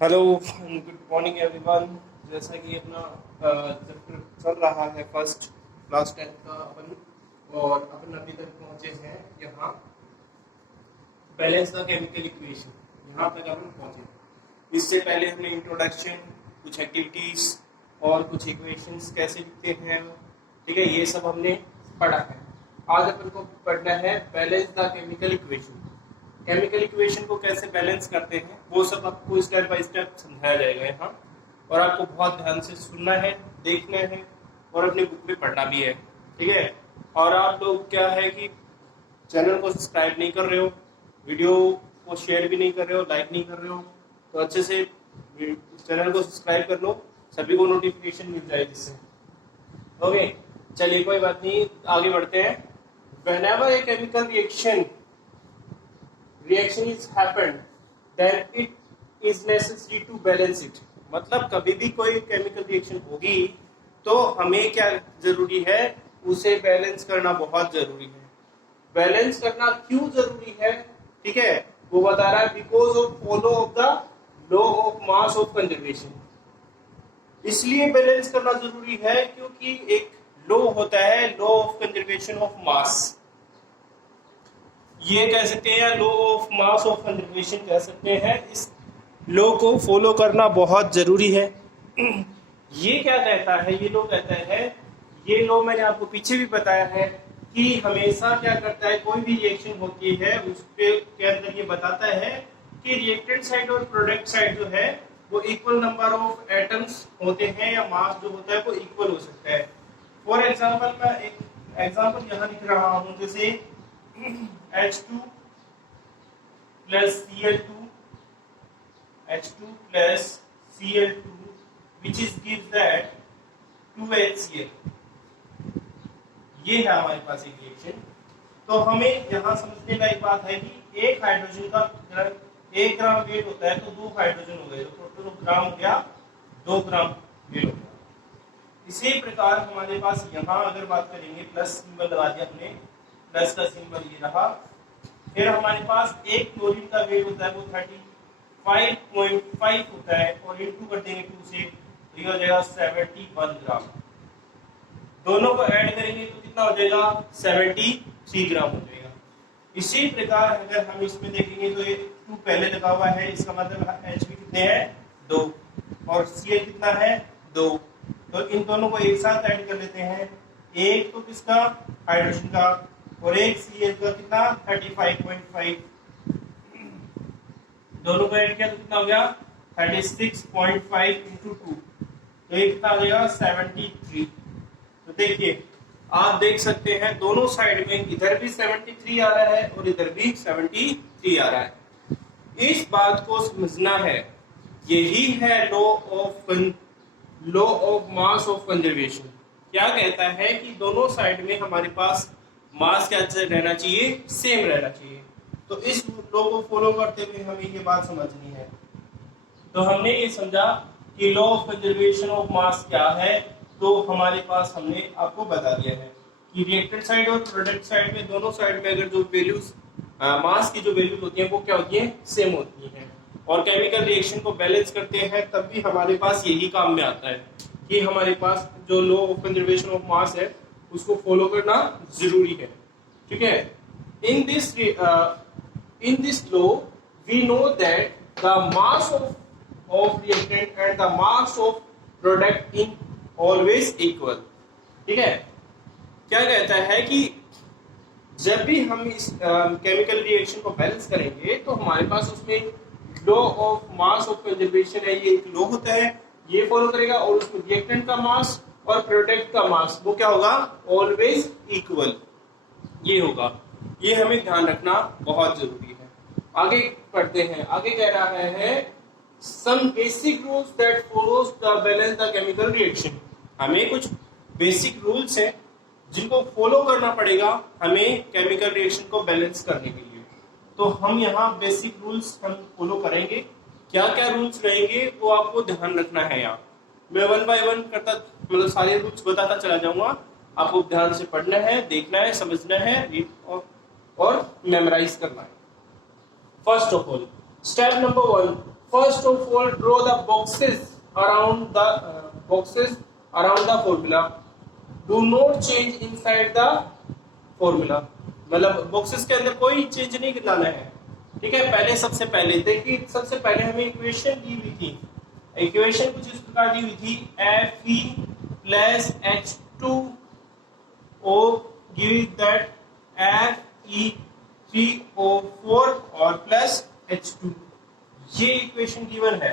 Hello, good morning everyone. जैसा कि अपना चैप्टर चल रहा है फर्स्ट क्लास 10 का और अपन अभी तक पहुंचे हैं यहाँ बैलेंस द केमिकल इक्वेशन। यहाँ तक अपन पहुंचे। इससे पहले हमने इंट्रोडक्शन, कुछ एक्टिविटीज और कुछ इक्वेशंस कैसे लिखते हैं, ठीक है, ये सब हमने पढ़ा है। आज अपन को पढ़ना है balance the chemical equation. Chemical equation को कैसे बैलेंस करते हैं वो सब आपको स्टेप बाय स्टेप समझाया जाएगा यहाँ, और आपको बहुत ध्यान से सुनना है, देखना है और अपनी बुक में पढ़ना भी है, ठीक है। और आप लोग क्या है कि चैनल को सब्सक्राइब नहीं कर रहे हो, वीडियो को शेयर भी नहीं कर रहे हो, लाइक नहीं कर रहे हो, तो अच्छे से चैनल को सब्सक्राइब कर लो, सभी को नोटिफिकेशन मिल जाए जिससे। ओके, चलिए कोई बात नहीं, आगे बढ़ते हैं। Whenever a chemical reaction is happened, then it is necessary to balance it। मतलब कभी भी कोई केमिकल रिएक्शन होगी तो हमें क्या जरूरी है, उसे बैलेंस करना बहुत जरूरी है। बैलेंस करना क्यों जरूरी है, ठीक है, वो बता रहा है because of follow of the law of mass of conservation. इसलिए बैलेंस करना जरूरी है क्योंकि एक लॉ होता है, लॉ ऑफ कंजर्वेशन ऑफ मास, ये कह सकते हैं, law of mass of conservation कह सकते हैं। इस लॉ को फॉलो करना बहुत जरूरी है। ये क्या कहता है, ये लॉ कहता है, ये लॉ मैंने आपको पीछे भी बताया है कि हमेशा क्या करता है, कोई भी रिएक्शन होती है उसके अंदर ये बताता है कि रिएक्टेंट साइड और प्रोडक्ट साइड जो है वो इक्वल नंबर ऑफ एटम्स होते हैं, या मास जो होता है वो इक्वल हो सकता है। फॉर एग्जाम्पल, मैं एक एग्जाम्पल यहाँ लिख रहा हूँ, जैसे H2 plus Cl2, H2 plus Cl2, which is gives that 2HCl। ये है हमारे पास एक रिएक्शन। तो हमें यहाँ समझने का एक बात है कि एक हाइड्रोजन का 1 ग्राम वेट होता है, तो 2 हाइड्रोजन हो गए, तो टोटल ग्राम हो गया 2 ग्राम वेट हो गया। इसी प्रकार हमारे पास यहाँ अगर बात करेंगे, प्लस सिंबल लगा दिया हमने, प्लस का सिंबल ये रहा। फिर हमारे पास एक क्लोरीन का वेट होता है वो 35.5 होता है, और इनटू कर देंगे 2 से, तो ये हो जाएगा 71 ग्राम। दोनों को ऐड करेंगे तो कितना हो जाएगा, 73 ग्राम हो जाएगा। इसी प्रकार अगर हम इसमें देखेंगे तो ये 2 पहले लगा हुआ है, इसका मतलब Hb कितने हैं, 2, और Cl कितना है, 2। तो इन दोनों को एक साथ ऐड कर लेते हैं, एक तो किसका, हाइड्रोजन का, और एक Cl का कितना, 35.5। दोनों को ऐड किया तो कितना हो गया, 36.5 इंटू 2, तो ये कितना हो जाएगा, 73। तो देखिए, आप देख सकते हैं दोनों साइड में, इधर भी 73 आ रहा है और इधर भी 73 आ रहा है। इस बात को समझना है, यही है law of mass of conservation. क्या कहता है कि दोनों साइड में हमारे पास मास क्या रहना चाहिए, सेम रहना चाहिए। तो इस लॉ को फॉलो करते हुए हमें ये बात समझनी है। तो हमने ये समझा कि लॉ ऑफ कंजर्वेशन ऑफ मास क्या है, तो हमारे पास हमने आपको बता दिया है कि रिएक्टेंट साइड और प्रोडक्ट साइड में, दोनों साइड में अगर जो वैल्यूज मास की जो वैल्यूज होती हैं वो क्या होती है, सेम होती हैं। और केमिकल रिएक्शन को बैलेंस करते हैं तब भी हमारे पास यही काम में आता है कि हमारे पास जो law of conservation of mass है उसको फॉलो करना जरूरी है, ठीक है। In this law we know that the mass of reactant and the mass of product in always equal, ठीक है। क्या कहता है कि जब भी हम इस केमिकल रिएक्शन को बैलेंस करेंगे तो हमारे पास उसमें law of mass of conservation है, ये एक लॉ होता है, ये फॉलो करेगा, और उसमें रिएक्टेंट का मास और प्रोडक्ट का मास वो क्या होगा, ऑलवेज इक्वल, ये होगा। ये हमें ध्यान रखना बहुत जरूरी है। आगे पढ़ते हैं, आगे कह रहा है some basic rules that follows the balance the chemical reaction. हमें कुछ बेसिक रूल्स हैं जिनको फॉलो करना पड़ेगा हमें केमिकल रिएक्शन को बैलेंस करने के लिए। तो हम यहाँ बेसिक रूल्स हम फॉलो करेंगे। क्या क्या रूल्स रहेंगे वो आपको ध्यान रखना है। यहाँ मैं 1 बाय 1 करता, मतलब सारे रूल्स बताता चला जाऊंगा, आपको ध्यान से पढ़ना है, देखना है, समझना है और मेमोराइज करना है। First of all, step number 1, First of all, draw the boxes around the formula. Do not change inside the formula. मतलब बॉक्सेस के अंदर कोई चेंज नहीं लाना है, ठीक है। पहले सबसे पहले देखिए, सबसे पहले हमें इक्वेशन दी हुई थी, इक्वेशन कुछ इस प्रकार दी हुई थी, Fe plus H2O give that Fe3O4 और प्लस H2। ये इक्वेशन गिवन है,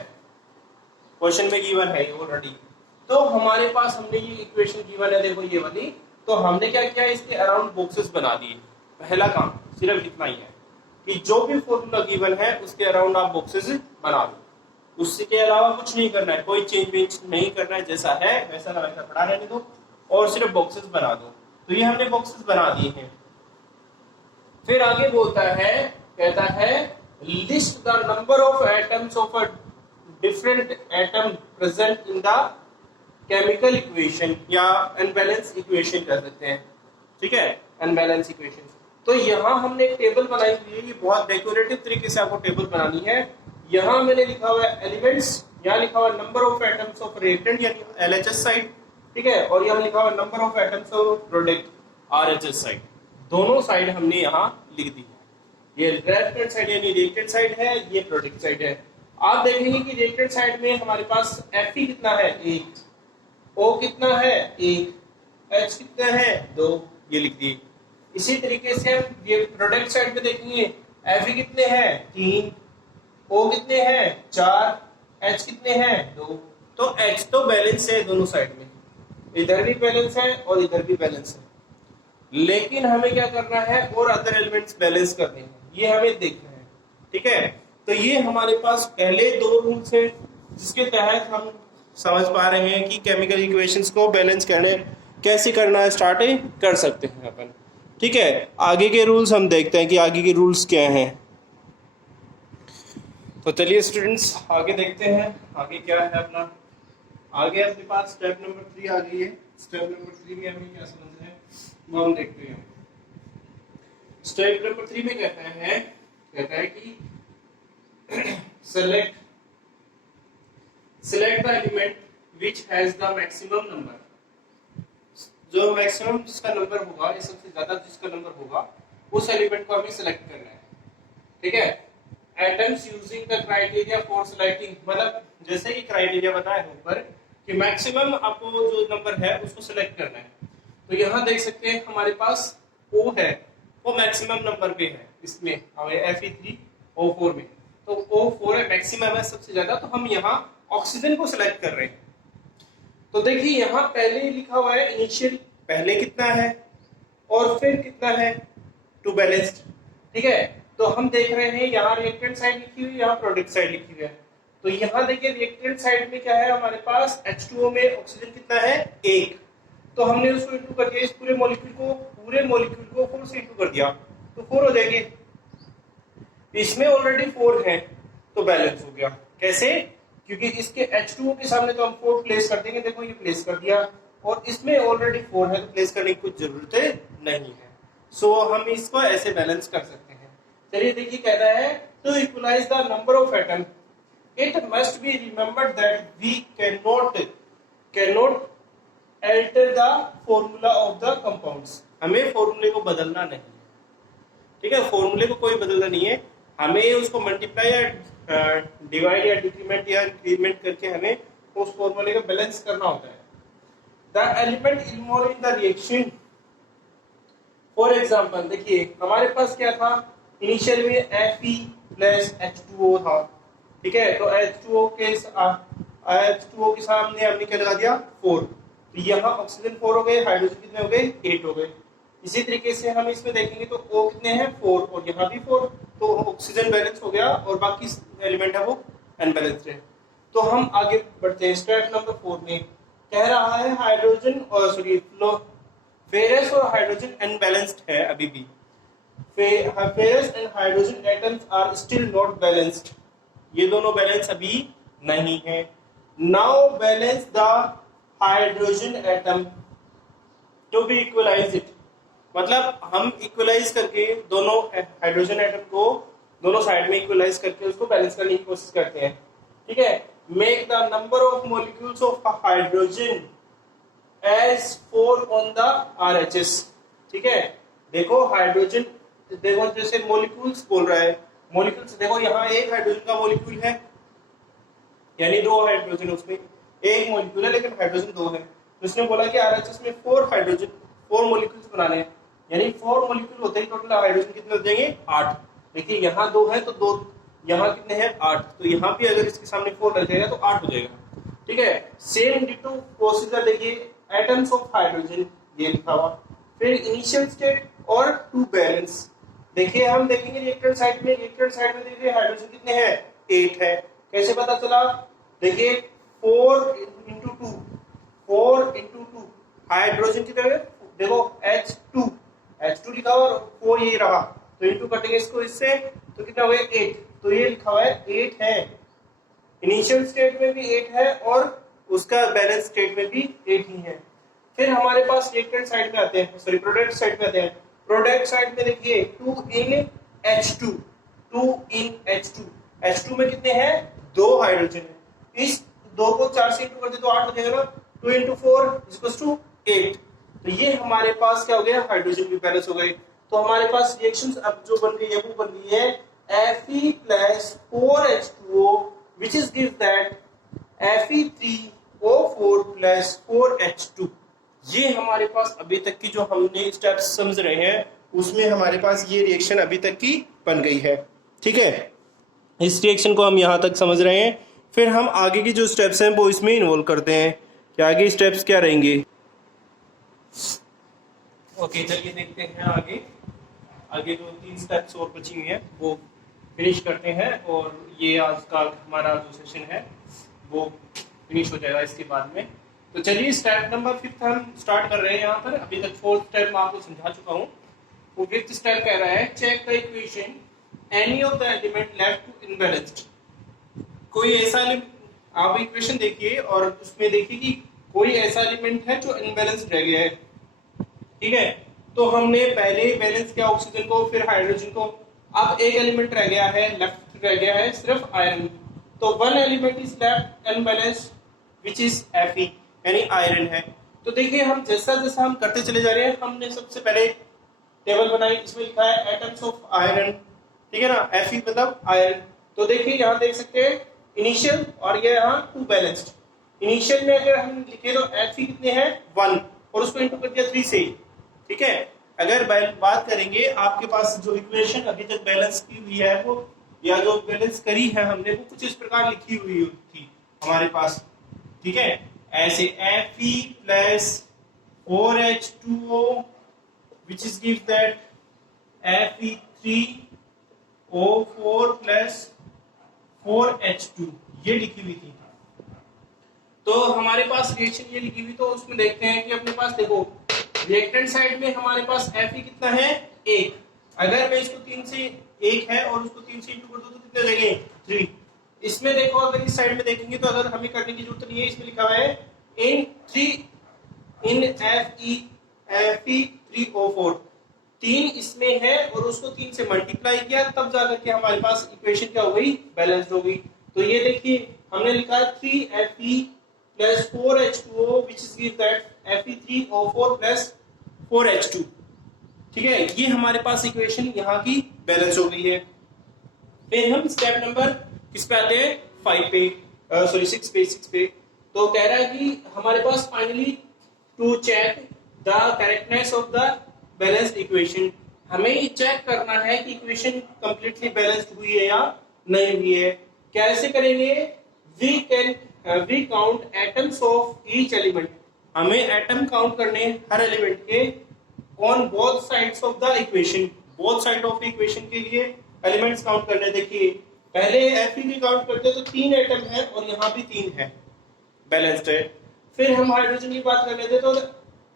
क्वेश्चन में गिवन है ऑलरेडी। तो हमारे पास हमने ये इक्वेशन गिवन है, देखो ये वाली। तो हमने क्या किया, इसके अराउंड बॉक्सेस बना दिए। पहला काम सिर्फ इतना ही है कि जो भी फॉर्मूला गिवन है उसके अराउंड आप बॉक्सेस बना दो, उसके अलावा कुछ नहीं करना है, कोई चेंज वेंज नहीं करना है, जैसा है वैसा ना वैसा पड़ा रहने दो और सिर्फ बॉक्सेस बना दो। तो ये हमने बॉक्सेस बना दिए हैं। फिर आगे बोलता है, कहता है list the number of atoms of a different atom present in the chemical equation, या अनबैलेंस इक्वेशन कह सकते हैं, ठीक है, अनबैलेंस इक्वेशन। तो यहाँ हमने एक टेबल बनाई हुई है, ये बहुत डेकोरेटिव तरीके से आपको टेबल बनानी है। यहाँ मैंने लिखा हुआ है एलिमेंट्स, यहाँ लिखा हुआ number of atoms of reactant यानी LHS साइड, ठीक है, और यहाँ लिखा हुआ number of atoms of product RHS side. दोनों साइड हमने यहाँ लिख दी है। ये रिएक्टेंट साइड यानी रिएक्टेंट साइड है, ये प्रोडक्ट साइड है। आप देखेंगे कि रिएक्टेंट साइड में हमारे पास Fe कितना है 1, O कितना है 1, H कितना है 2, ये लिख दिए। इसी तरीके से हम ये प्रोडक्ट साइड पे देखेंगे, Fe कितने हैं 3, O कितने हैं 4, H कितने हैं 2। तो H तो बैलेंस है दोनों साइड में, इधर भी बैलेंस है और इधर भी बैलेंस है, लेकिन हमें क्या करना है और अदर एलिमेंट्स बैलेंस करने हैं, ये हमें देखना है, ठीक है। तो ये हमारे पास पहले दो रूल्स है जिसके तहत हम समझ पा रहे हैं कि केमिकल इक्वेशंस को बैलेंस कैसे करना स्टार्ट कर सकते हैं अपन, ठीक है। आगे के रूल्स हम देखते हैं कि आगे के रूल्स क्या हैं। तो चलिए स्टूडेंट्स आगे देखते हैं, आगे क्या है अपना। आगे अपने पास स्टेप नंबर 3 आ गई है। स्टेप नंबर 3 में हमें क्या समझना है वो हम देखते हैं। स्टेप नंबर 3 में कहता है कि select the element which has the maximum number, जो मैक्सिमम जिसका नंबर होगा, ये सबसे ज्यादा जिसका नंबर होगा उस एलिमेंट को हमें सिलेक्ट करना है, ठीक है। Atoms using the criteria for selecting, मतलब जैसे कि क्राइटेरिया बताया है ऊपर कि मैक्सिमम आपको जो नंबर है उसको सिलेक्ट करना है। तो यहाँ देख सकते हैं हमारे पास O है, वो मैक्सिमम नंबर पे है, इसमें Fe3O4 में, तो O4 है, मैक्सिमम है सबसे ज्यादा। तो हम यहाँ ऑक्सीजन को सिलेक्ट कर रहे हैं। तो देखिए यहाँ पहले ही लिखा हुआ है इनिशियल, पहले कितना है और फिर कितना है टू बैलेंस्ड, ठीक है। तो हम देख रहे हैं यहाँ रिएक्टेंट साइड लिखी हुई है, यहाँ प्रोडक्ट साइड लिखी हुई है। तो यहाँ देखिए रिएक्टेंट साइड में क्या है हमारे पास, H2O में ऑक्सीजन कितना है 1, तो हमने उसको इंटू कर दिया, इस पूरे मॉलिक्यूल को 4 से इंटू कर दिया तो 4 हो जाएंगे। इसमें ऑलरेडी 4 है तो बैलेंस हो गया। कैसे? क्योंकि इसके H2O के सामने तो हम 4 प्लेस कर देंगे, देखो ये प्लेस कर दिया, और इसमें ऑलरेडी 4 है तो प्लेस करने की कुछ जरूरत नहीं है। सो हम इसको ऐसे बैलेंस कर सकते हैं। चलिए देखिए कहता है to equalize the number of atom it must be remembered that we cannot alter the formula of the compounds. हमें फॉर्मूले को बदलना नहीं है, ठीक है, फॉर्मूले को कोई बदलना नहीं है, हमें उसको मल्टीप्लाई या डिवाइड या डिक्रीमेंट या इंक्रीमेंट करके हमें उस फॉर्मूले का बैलेंस करना होता है। The element involve in the reaction, for example देखिए हमारे पास क्या था इनिशियल में Fe प्लस H2O था, ठीक है। तो H2O के सामने हमने क्या लगा दिया 4, तो यहाँ ऑक्सीजन 4 हो गए, हाइड्रोजन कितने हो गए 8 हो गए। इसी तरीके से हम इसमें देखेंगे तो O कितने हैं 4 और यहाँ भी 4, तो ऑक्सीजन बैलेंस हो गया और बाकी एलिमेंट है वो अनबैलेंस्ड है। तो हम आगे बढ़ते हैं। स्टेप नंबर 4 में कह रहा है हाइड्रोजन और फेरस और हाइड्रोजन अनबैलेंस्ड है अभी भी। Ferrous and hydrogen atoms are still not balanced, ये दोनों बैलेंस अभी नहीं है। Now balance the hydrogen atom to be equalize it, मतलब हम इक्वलाइज करके दोनों हाइड्रोजन एटम को दोनों साइड में इक्वलाइज करके उसको बैलेंस करने की कोशिश करते हैं। ठीक है, make the number of molecules of hydrogen as 4 on the RHS। ठीक है, देखो हाइड्रोजन, देखो जैसे मॉलिक्यूल्स बोल रहा है, मॉलिक्यूल्स देखो यहाँ एक हाइड्रोजन का मॉलिक्यूल है, यानी 2 हाइड्रोजन, उसमें एक मॉलिक्यूल है लेकिन हाइड्रोजन 2 है, तो उसने बोला कि RHS में 4 हाइड्रोजन 4 मॉलिक्यूल्स बनाने हैं, यानी 4 मॉलिक्यूल होते ही टोटल हाइड्रोजन कितने हो जाएंगे 8। देखिए यहाँ 2 है तो 2, यहाँ कितने हैं 8, तो यहाँ भी अगर इसके सामने 4 लग जाएगा तो 8 हो जाएगा। ठीक है, सेम डिटो प्रोसीजर देखिए, एटम्स ऑफ हाइड्रोजन ये लिखा हुआ, फिर इनिशियल स्टेट और टू बैलेंस। देखिए हम देखेंगे रिएक्टेंट साइड में, देखिए हाइड्रोजन कितने हैं 8 है, कैसे पता चला, देखिए 4 इंटू 2, 4 इंटू 2 हाइड्रोजन कितने हैं, देखो H2 लिखा हुआ और 4 ये रहा, तो इंटू कटेंगे इसको इससे तो कितना हो गया 8, तो ये लिखा हुआ है 8 है, इनिशियल स्टेट में भी 8 है और उसका बैलेंस स्टेट में भी 8 ही है। फिर हमारे पास रिएक्टेंट साइड में आते हैं, सॉरी प्रोडक्ट साइड में आते हैं, प्रोडक्ट साइड में देखिए 2 in H2 में कितने हैं 2 हाइड्रोजन है, इस 2 को 4 से इंटू कर दे तो 8 हो जाएगा ना, 2 into 4 = 8, तो ये हमारे पास क्या हो गया हाइड्रोजन भी बैलेंस हो गए। तो हमारे पास रिएक्शंस अब जो बन रही है वो बन रही है Fe plus 4H2O which is gives that Fe3O4 plus 4H2। ये हमारे पास अभी तक की जो हमने स्टेप्स समझ रहे हैं उसमें हमारे पास ये रिएक्शन अभी तक की बन गई है। ठीक है, इस रिएक्शन को हम यहाँ तक समझ रहे हैं, फिर हम आगे की जो स्टेप्स हैं वो इसमें इन्वॉल्व करते हैं कि आगे स्टेप्स क्या रहेंगे। ओके चलिए देखते हैं आगे जो 3 स्टेप्स और बची हुई हैं वो फिनिश करते हैं, और ये आज का हमारा जो सेशन है वो फिनिश हो जाएगा इसके बाद में। तो चलिए स्टेप नंबर 5 हम स्टार्ट कर रहे हैं यहाँ पर। अभी तक 4th स्टेप मैं आपको समझा चुका हूँ। वो 5th स्टेप कह रहा है check the equation any of the element left imbalanced. कोई ऐसा आप इक्वेशन देखिए और उसमें देखिए कि कोई ऐसा एलिमेंट है जो इनबैलेंस्ड रह गया है। ठीक है, तो हमने पहले बैलेंस किया ऑक्सीजन को, फिर हाइड्रोजन को, अब एक एलिमेंट रह गया है, लेफ्ट रह गया है सिर्फ आयरन। तो one element is left unbalanced which is Fe, यानी आयरन है। तो देखिए हम जैसा जैसा हम करते चले जा रहे हैं, हमने सबसे पहले टेबल बनाई, इसमें लिखा है एटम्स ऑफ आयरन। ठीक है ना, Fe मतलब आयरन। तो देखिए यहाँ देख सकते हैं इनिशियल और ये यहाँ टू बैलेंस्ड। इनिशियल में अगर हम लिखे तो Fe कितने हैं 1 और उसको इंटू कर दिया 3 से। ठीक है, अगर बात करेंगे आपके पास जो इक्वेशन अभी तक बैलेंस की हुई है वो, या जो बैलेंस करी है हमने, वो कुछ इस प्रकार लिखी हुई थी हमारे पास। ठीक है, ऐसे Fe plus 4H2O which is gives that Fe3O4 plus 4H2 ये लिखी हुई थी। तो हमारे पास रिएक्शन ये लिखी हुई, तो उसमें देखते हैं कि अपने पास देखो रिएक्टेंट साइड में हमारे पास Fe कितना है 1, अगर मैं इसको 3 से 1 है और उसको 3 से इंटू कर दूं तो कितने जाएंगे 3। इसमें देखो अगर इस साइड में देखेंगे तो अगर हमें करने की जरूरत नहीं है, इसमें लिखा हुआ है in Fe3O4, 3 इसमें है और उसको 3 से मल्टीप्लाई किया तब जाकर के हमारे पास इक्वेशन क्या हो गई बैलेंस्ड हो गई। तो ये देखिए हमने लिखा है 3Fe plus 4H2O which is give that Fe3O4 plus 4H2। ठीक है, ये हमारे पास इक्वेशन यहाँ की बैलेंस हो गई है। फिर हम स्टेप नंबर किस पे आते हैं 5 पे, सॉरी 6 पे। तो कह रहा है कि हमारे पास finally to check the correctness of the balanced equation, हमें चेक करना है कि इक्वेशन कंप्लीटली बैलेंस्ड हुई है या नहीं हुई है। कैसे करेंगे, we count atoms of each element, हमें एटम काउंट करने हर एलिमेंट के on both sides of the equation, both side of equation के लिए एलिमेंट्स काउंट करने। देखिए पहले Fe की काउंट करते हैं तो 3 एटम है और यहाँ भी 3 है, बैलेंस्ड है। फिर हम हाइड्रोजन की बात कर लेते तो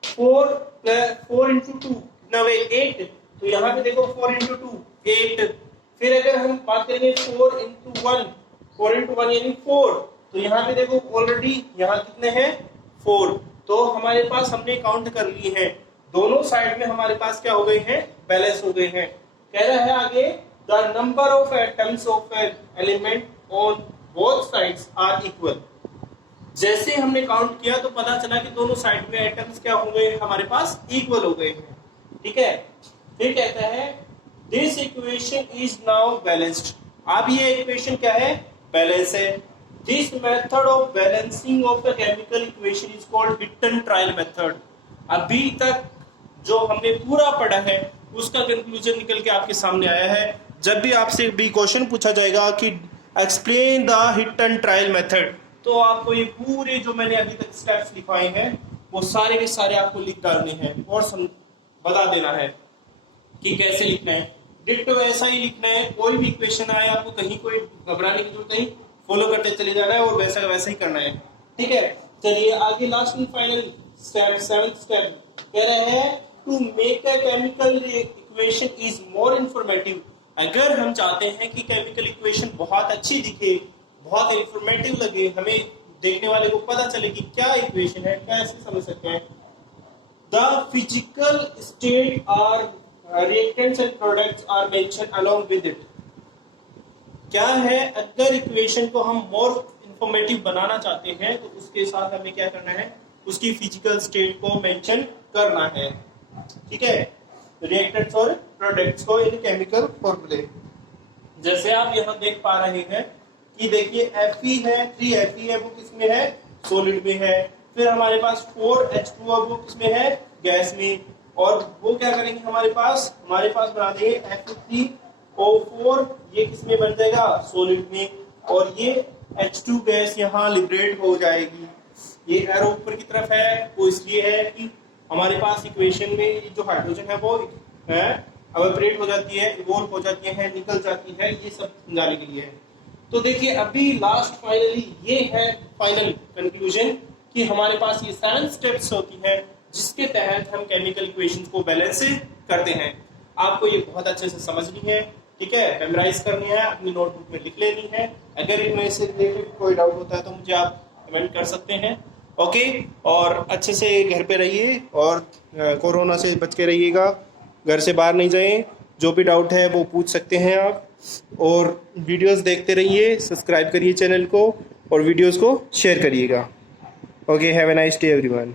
4 into 2 कितना हुआ 8, तो यहाँ पे देखो 4 into 2 8। फिर अगर हम बात करेंगे 4 into 1 यानी 4, तो यहाँ पे देखो ऑलरेडी यहाँ कितने हैं 4, तो हमारे पास हमने काउंट कर ली है, दोनों साइड में हमारे पास क्या हो गए हैं बैलेंस हो गए हैं। कह रहा है आगे the number of atoms of an element on both sides are equal. जैसे हमने काउंट किया तो पता चला कि दोनों साइड में एटम्स क्या हो गए, हमारे पास इक्वल हो गए हैं। ठीक है, फिर कहता है this equation is now balanced. अब ये इक्वेशन क्या है, बैलेंस है। This method of balancing of the chemical equation is called hit and trial method. अभी तक जो हमने पूरा पढ़ा है उसका कंक्लूजन निकल के आपके सामने आया है। जब भी आपसे भी क्वेश्चन पूछा जाएगा कि एक्सप्लेन द हिटन ट्रायल मेथड, तो आपको ये पूरे जो मैंने अभी तक स्टेप्स लिखवाए हैं वो सारे के सारे आपको लिख डालने हैं और बता देना है कि कैसे लिखना है। डिट्टो ऐसा ही लिखना है, कोई भी इक्वेशन आए आपको कहीं कोई घबराने की जरूरत नहीं, फॉलो करते चले जाना है और वैसा वैसा ही करना है। ठीक है, चलिए आगे last and final step, 7th step कह रहे हैं to make a chemical equation is more informative. अगर हम चाहते हैं कि केमिकल इक्वेशन बहुत अच्छी दिखे, बहुत इंफॉर्मेटिव लगे, हमें देखने वाले को पता चले कि क्या इक्वेशन है, कैसे समझ सकते हैं। The physical state are reactants and products are mentioned along with it. क्या है, अगर इक्वेशन को हम मोर इंफॉर्मेटिव बनाना चाहते हैं तो उसके साथ हमें क्या करना है, उसकी फिजिकल स्टेट को मेंशन करना है। ठीक है, रिएक्टेंट्स और प्रोडक्ट्स को इन केमिकल फॉर्मूले। जैसे आप यहाँ देख पा रहे हैं कि देखिए Fe है, 3Fe है, वो किसमें है, सॉलिड में है। फिर हमारे पास 4H2 है, वो किसमें है, गैस में। और वो क्या करेंगे, हमारे पास बना देंगे F3O4, ये किसमें बन जाएगा, सॉलिड में। और ये H2 गैस यहाँ लिबरेट हो जाएगी। ये एरो ऊपर की तरफ है, वो इसलिए है कि हमारे पास इक्वेशन में जो हाइड्रोजन है वो एवापोरेट हो जाती है, इवोल्व हो जाती है, निकल जाती है, ये सब समझाने के लिए है। तो देखिए अभी लास्ट फाइनली ये है फाइनल कंक्लूजन कि हमारे पास ये 7 स्टेप्स होती हैं जिसके तहत हम केमिकल इक्वेशंस को बैलेंस करते हैं। आपको ये बहुत अच्छे से समझनी है, ठीक है, मेमोराइज करनी है, अपनी नोटबुक में लिख लेनी है। अगर इनमें से रिलेटेड कोई डाउट होता है तो मुझे आप कमेंट कर सकते हैं। ओके, और अच्छे से घर पे रहिए और कोरोना से बच के रहिएगा, घर से बाहर नहीं जाएं। जो भी डाउट है वो पूछ सकते हैं आप, और वीडियोस देखते रहिए, सब्सक्राइब करिए चैनल को और वीडियोस को शेयर करिएगा। Okay, have a nice day everyone.